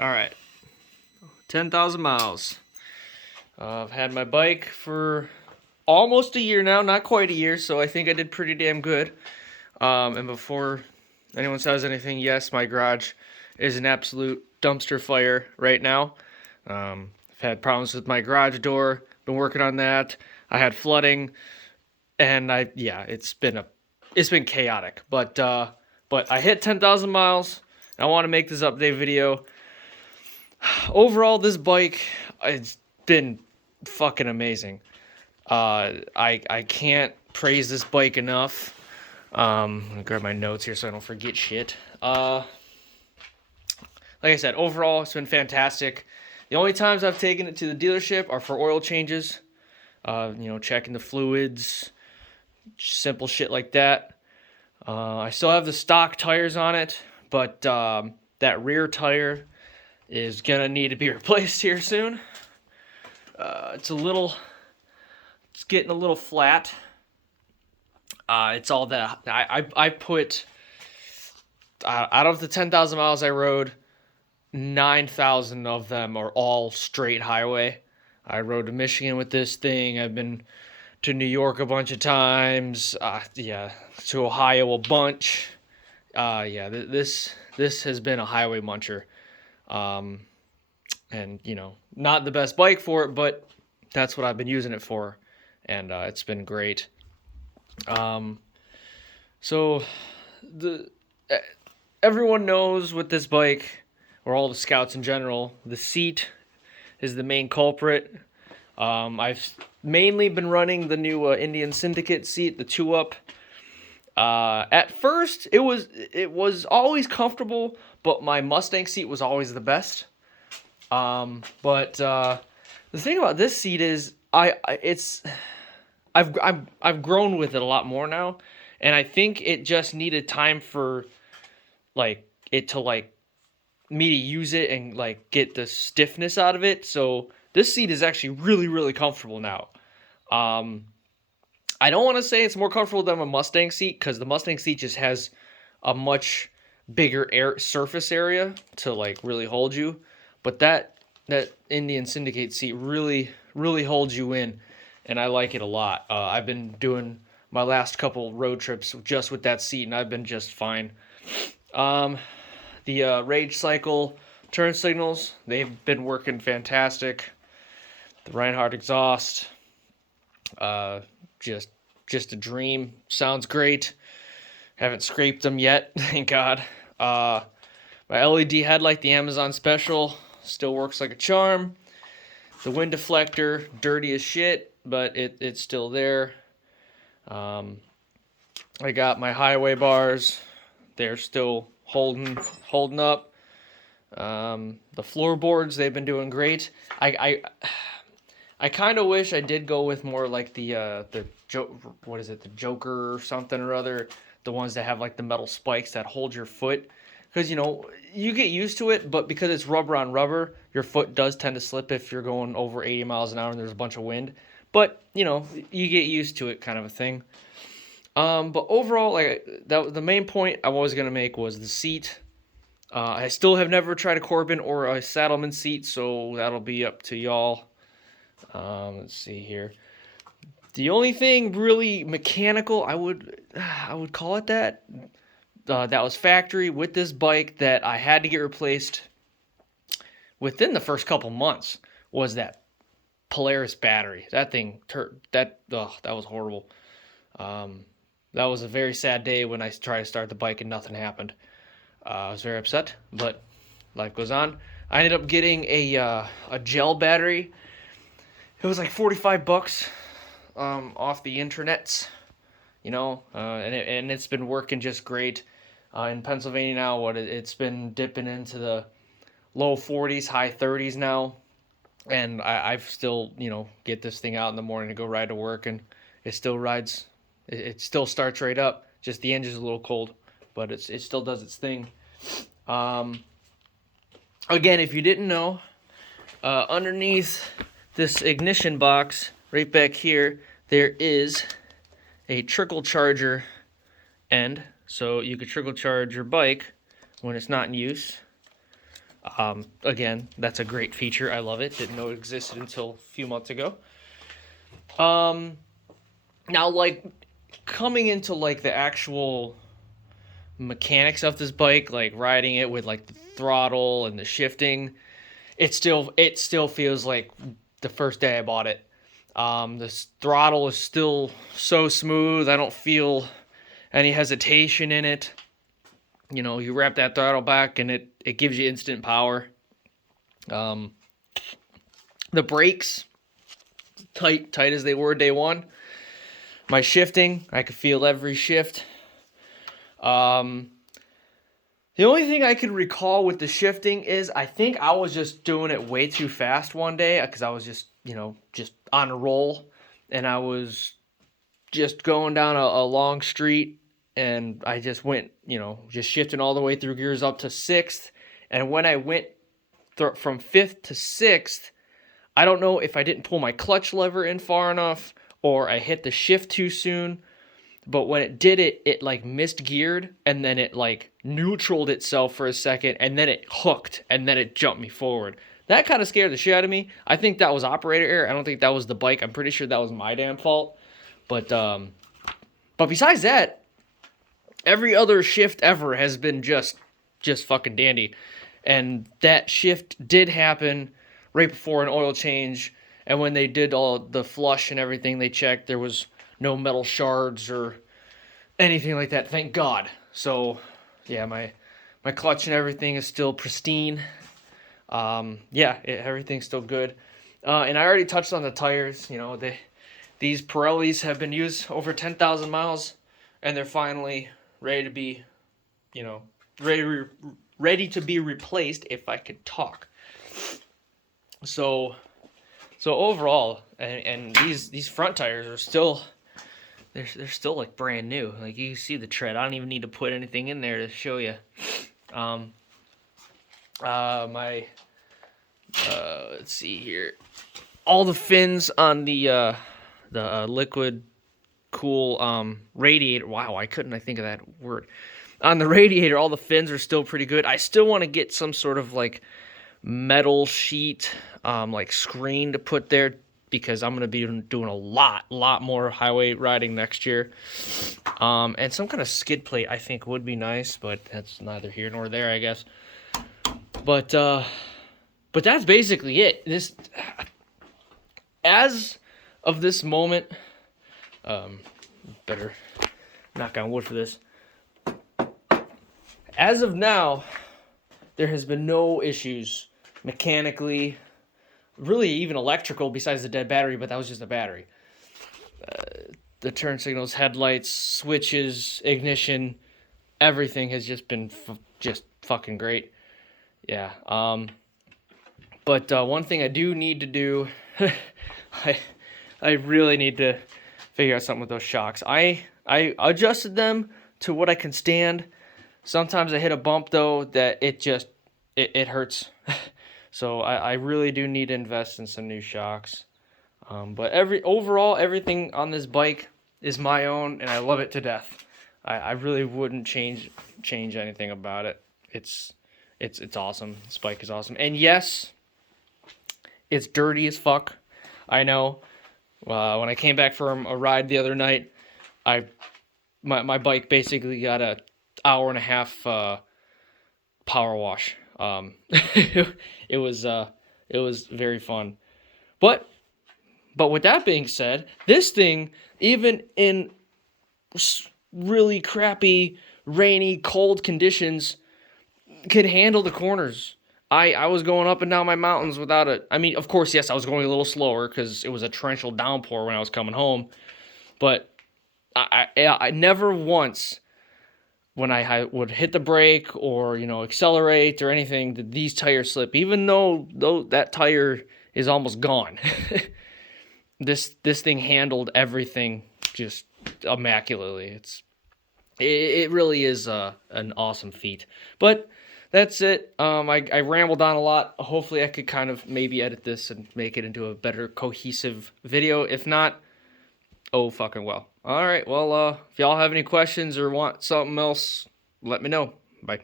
All right, 10,000 miles. I've had my bike for almost a year now, not quite a year, so I think I did pretty damn good. And before anyone says anything, yes, my garage is an absolute dumpster fire right now. I've had problems with my garage door, been working on that. I had flooding, and it's been chaotic. But I hit 10,000 miles. I want to make this update video. Overall, this bike, it's been fucking amazing. I can't praise this bike enough. Let me grab my notes here so I don't forget shit. Like I said, overall, it's been fantastic. The only times I've taken it to the dealership are for oil changes. Checking the fluids, simple shit like that. I still have the stock tires on it, but that rear tire is gonna need to be replaced here soon. It's getting a little flat. It's all that I put out of the 10,000 miles I rode, 9,000 of them are all straight highway. I rode to Michigan with this thing. I've been to New York a bunch of times. To Ohio a bunch. This has been a highway muncher. And not the best bike for it, but that's what I've been using it for, and it's been great. So everyone knows with this bike, or all the scouts in general, the seat is the main culprit. I've mainly been running the new Indian Syndicate seat, the 2-up. At first, it was always comfortable, but my Mustang seat was always the best. But the thing about this seat is I've grown with it a lot more now, and I think it just needed time for me to use it and get the stiffness out of it. So this seat is actually really, really comfortable now. I don't want to say it's more comfortable than a Mustang seat, because the Mustang seat just has a much bigger surface area to really hold you. But that Indian Syndicate seat really, really holds you in, and I like it a lot. I've been doing my last couple road trips just with that seat, and I've been just fine. The Rage Cycle turn signals, they've been working fantastic. The Reinhardt exhaust, just a dream. Sounds great. Haven't scraped them yet, thank God. My LED headlight, the Amazon Special, still works like a charm. The wind deflector, dirty as shit, but it's still there. I got my highway bars. They're still holding up. The floorboards, they've been doing great. I kind of wish I did go with more like the Joker or something or other, the ones that have the metal spikes that hold your foot, because you get used to it, but because it's rubber on rubber, your foot does tend to slip if you're going over 80 miles an hour and there's a bunch of wind. But you get used to it, kind of a thing. But overall, the main point I was gonna make was the seat. I still have never tried a Corbin or a Saddleman seat, so that'll be up to y'all. Let's see here. The only thing really mechanical, I would call it that was factory with this bike that I had to get replaced within the first couple months, was that Polaris battery. That thing, that was horrible. That was a very sad day when I tried to start the bike and nothing happened. I was very upset, but life goes on. I ended up getting a gel battery. It was like $45 off the internets, and it's been working just great. In Pennsylvania now, it's been dipping into the low 40s, high 30s now, and I've still, get this thing out in the morning to go ride to work, and it still rides. It still starts right up. Just the engine's a little cold, but it still does its thing. Again, if you didn't know, underneath this ignition box, right back here, there is a trickle charger end, so you could trickle charge your bike when it's not in use. Again, that's a great feature. I love it. Didn't know it existed until a few months ago. Um, Now, like, coming into like the actual mechanics of this bike, like riding it with like the throttle and the shifting, it still feels like the first day I bought it. This throttle is still so smooth. I don't feel any hesitation in it. You know, you wrap that throttle back and it gives you instant power. Um, the brakes, tight as they were day one. My shifting, I could feel every shift. Um, the only thing I could recall with the shifting is I think I was just doing it way too fast one day because I was just, just on a roll, and I was just going down a long street, and I just went, just shifting all the way through gears up to sixth. And when I went from fifth to sixth, I don't know if I didn't pull my clutch lever in far enough or I hit the shift too soon. But when it did it, it like missed geared and then it like neutraled itself for a second and then it hooked and then it jumped me forward. That kind of scared the shit out of me. I think that was operator error. I don't think that was the bike. I'm pretty sure that was my damn fault. But besides that, every other shift ever has been just fucking dandy. And that shift did happen right before an oil change. And when they did all the flush and everything, they checked, there was no metal shards or anything like that. Thank God. So, yeah, my clutch and everything is still pristine. Everything's still good. And I already touched on the tires. These Pirellis have been used over 10,000 miles, and they're finally ready to be, ready to be replaced if I could talk. So overall, and these front tires are still, they're still like brand new. Like you see the tread. I don't even need to put anything in there to show you. Let's see here. All the fins on the liquid cool radiator. Wow, I think of that word. On the radiator, all the fins are still pretty good. I still want to get some sort of like metal sheet, like screen to put there because I'm gonna be doing a lot more highway riding next year. And some kind of skid plate I think would be nice, but that's neither here nor there, I guess. But that's basically it. As of this moment, better knock on wood for this. As of now, there has been no issues mechanically, really even electrical besides the dead battery, but that was just a battery. The turn signals, headlights, switches, ignition, everything has just been just fucking great. Yeah. But one thing I do need to do, I really need to figure out something with those shocks. I adjusted them to what I can stand. Sometimes I hit a bump though that it hurts. So I really do need to invest in some new shocks. But overall everything on this bike is my own and I love it to death. I really wouldn't change anything about it. It's awesome. This bike is awesome. And yes, it's dirty as fuck. I know. When I came back from a ride the other night, my bike basically got a hour and a half power wash. It was very fun. But with that being said, this thing, even in really crappy, rainy, cold conditions, could handle the corners. I was going up and down my mountains without it. I mean, of course, yes, I was going a little slower because it was a torrential downpour when I was coming home. But I never once, when I would hit the brake or, accelerate or anything, did these tires slip. Even though that tire is almost gone. This thing handled everything just immaculately. It really is an awesome feat. But that's it. I rambled on a lot. Hopefully I could kind of maybe edit this and make it into a better cohesive video. If not, oh fucking well. All right. Well, if y'all have any questions or want something else, let me know. Bye.